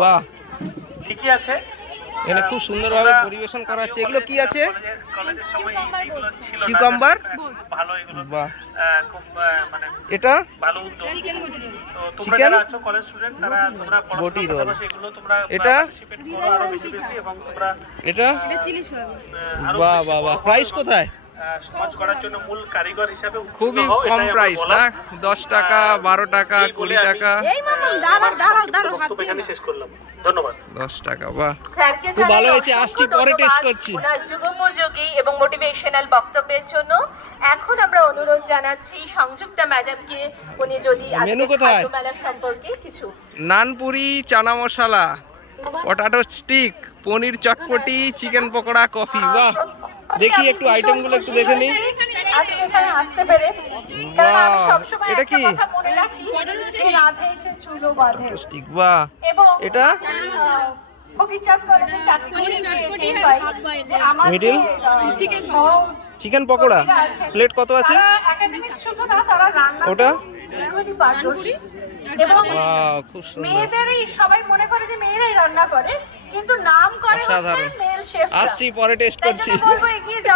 বাহ, ঠিকই আছে। এখানে খুব সুন্দরভাবে পরিবেশন করা হচ্ছে। এগুলো কি আছে? কিউকাম্বার। ভালো এগুলো, বাহ, খুব মানে এটা ভালো উদ্যোগ। তো তোমরা চিকেন যারা আছো কলেজ স্টুডেন্ট, তারা তোমরা বটি পড়াশোনার রোল। পাশাপাশি এগুলো তোমরা এটা পার্টিসিপেট করো আরো বেশি বেশি, এবং তোমরা এটা চিলি সয়াবিন। আরো বাহ বেশি বাহ বাহ, বড় হও প্রাইস এবং, কোথায়? সমাজ গড়ার জন্য মূল কারিগর হিসাবে উত্তীর্ণ খুবই হও, কম এটাই আমার প্রাইস বলা। না? 10 টাকা, 12 টাকা, এই বলে 20 আমি টাকা। এই মামা দাঁড়াও বক্তব্য এখানে শেষ করলাম। ধন্যবাদ। 10 টাকা, বাহ, স্যারকে খুব ভালো জানাই হয়েছে। অসংখ্য আসছি, পরে টেস্ট ধন্যবাদ করছি। ওনার যুগোপযোগী এবং মোটিভেশনাল বক্তব্যের জন্য। এখন আমরা অনুরোধ জানাচ্ছি সংযুক্তা ম্যাডামকে, উনি যদি মেনু আজকে কোথায়? খাদ্য মেলা সম্পর্কে কিছু। নানপুরি, চানা মশলা, পটাটো স্টিক, পনির চটপটি, চিকেন পকোড়া, কফি। বাহ, দেখি একটু আইটেমগুলো একটু দেখে নিই। আজকে এখানে আসতে পেরে, কারণ আমি বাহ, সবসময় এটা একটা কি? কথা মনে রাখি যে রাধে এসে চুলো বাঁধে। পটাটো স্টিক, বাহ। এবং এটা? ফকিরচাঁদ কলেজে চাকরি করে পাই যে আমার মিডিল? চিকেন পকোড়া প্লেট কত আছে? একাডেমিক শুধু না, তারা রান্না ওটা? ভীষণই পারদর্শী। এবং বাহ, খুব সুন্দর। মেয়েদেরই সবাই মনে করে যে মেয়েরাই রান্না করে, কিন্তু নাম করে হচ্ছে অসাধারণ। Male chef. আসছি, পরে টেস্ট করছি। বলবো এগিয়ে যাও।